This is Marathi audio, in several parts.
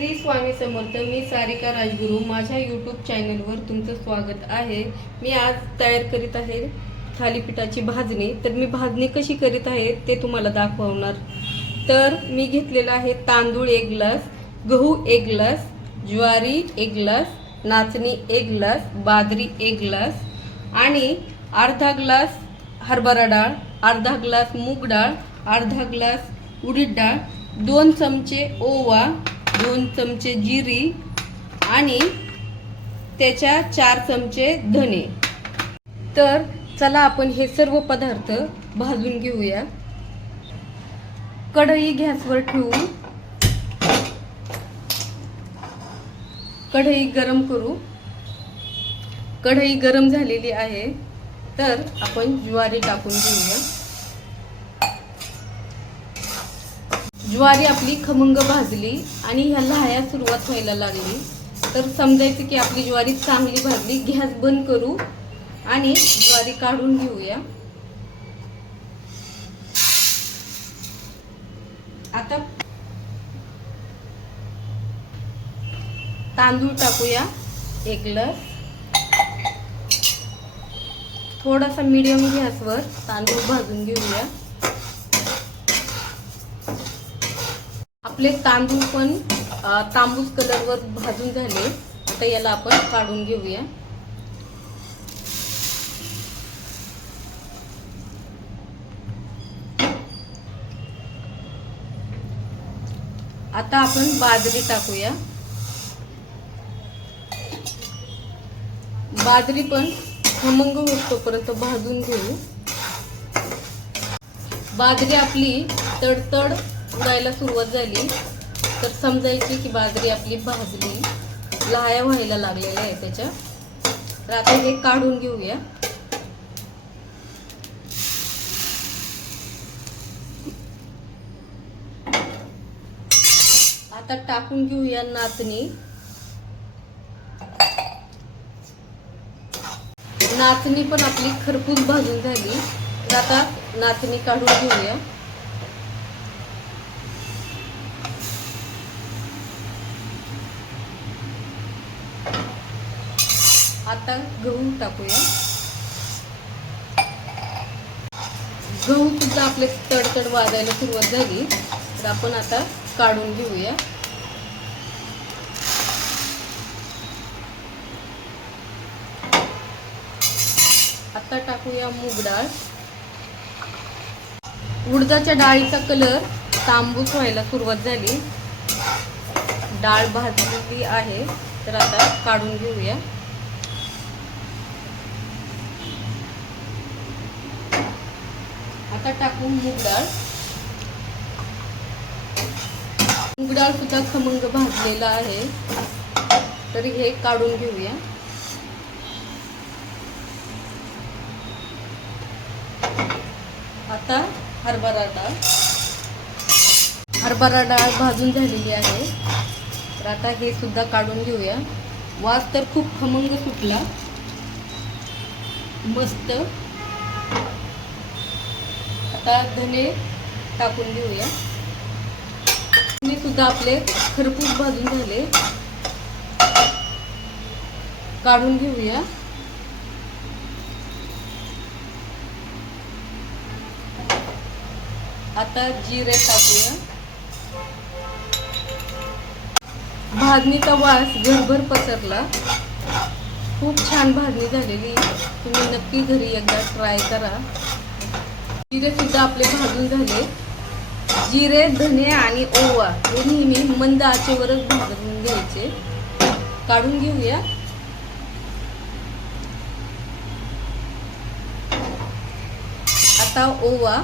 श्री स्वामी समर्थ मी सारिका राजगुरू. माझ्या यूट्यूब चॅनलवर तुमचं स्वागत आहे. मी आज तयार करीत आहे थालीपीठाची भाजणी. तर मी भाजणी कशी करीत आहे ते तुम्हाला दाखवणार. तर मी घेतलेलं आहे तांदूळ एक ग्लास गहू एक ग्लास ज्वारी एक ग्लास नाचणी एक ग्लास बाजरी एक ग्लास आणि अर्धा ग्लास हरभरा डाळ अर्धा ग्लास मूग डाळ अर्धा ग्लास उडीद डाळ दोन चमचे ओवा दोन चमचे जिरी आणि त्याच्या चार चमचे धने. तर चला आपण हे सर्व पदार्थ भाजून घेऊया. कढई गॅसवर ठेवू कढई गरम करू. कढई गरम झालेली आहे. तर आपण ज्वारी टाकून घेऊया. ज्वारी आपली खमंग भाजली आणि ह्या लहाया सुरुवात व्हायला लागली. तर समजायचं की आपली ज्वारी चांगली भाजली गॅस बंद करू आणि ज्वारी काढून घेऊया. आता तांदूळ टाकूया एक ग्लस थोडासा मीडियम गॅसवर तांदूळ भाजून घेऊया. आपले तांदूळ पण तांबूस कलरवर भाजून झाले. आता याला आपण काढून घेऊया. आता आपण बाजरी टाकूया. बाजरी पण खमंग होतोपर्यंत भाजून घेऊ. बाजरी आपली तडतड उडायला सुरुवात झाली. तर समजायची की बाजरी आपली भाजली. लहाया व्हायला लागलेल्या आहे त्याच्या. तर आता हे काढून घेऊया. आता टाकून घेऊया नाचणी. नाचणी पण आपली खरपूस भाजून झाली. तर आता नाचणी काढून घेऊया. आता गहू टाकूया. गहू सुद्धा आपले तडतड वाजायला सुरुवात झाली. तर आपण आता काढून घेऊया. आता टाकूया मूग डाळ. उडदाच्या डाळीचा कलर तांबूस व्हायला सुरुवात झाली. डाळ भाजलेली आहे. तर आता काढून घेऊया आता टाकू मूग डाळ मूग डाळ सुद्धा खमंग भाजलेला आहे. तर हे काढून घेऊया. आता हरभरा डाळ. हरभरा डाळ भाजून झालेली आहे. तर आता हे सुद्धा काढून घेऊया. वास तर खूप खमंग सुटला. मस्त. आता धने टाकून घेऊया. मी सुद्धा आपले खरपूस भाजून झाले. काढून घेऊया. आता जिरे टाकूया. भाजणीचा वास घरभर पसरला. खूप छान भाजणी झालेली. तुम्ही नक्की घरी एकदा ट्राय करा. जिरे सुद्धा आपले भाजून झाले. जिरे धने आणि ओवा हे नेहमी मंद आचेवरच भाजून घ्यायचे. काढून घेऊया. आता ओवा.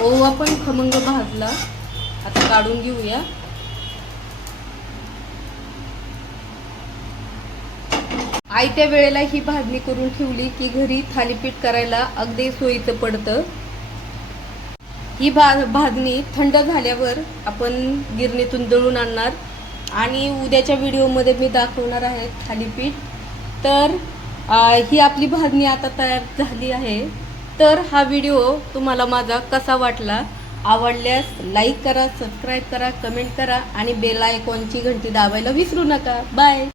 ओवा पण खमंग भाजला. आता काढून घेऊया. आयत्या वेळेला ही भाजणी करून ठेवली की घरी थालीपीठ करायला अगदी सोयीचं पडतं. ही भा भाजणी थंड झाल्यावर आपण गिरणीतून दळून आणणार. आणि उद्याच्या व्हिडिओमध्ये मी दाखवणार आहे थालीपीठ. तर आ, ही आपली भाजणी आता तयार झाली आहे. तर हा व्हिडिओ तुम्हाला माझा कसा वाटला? आवडल्यास लाईक करा सबस्क्राईब करा कमेंट करा आणि बेल आयकॉनची घंटी दाबायला विसरू नका. बाय!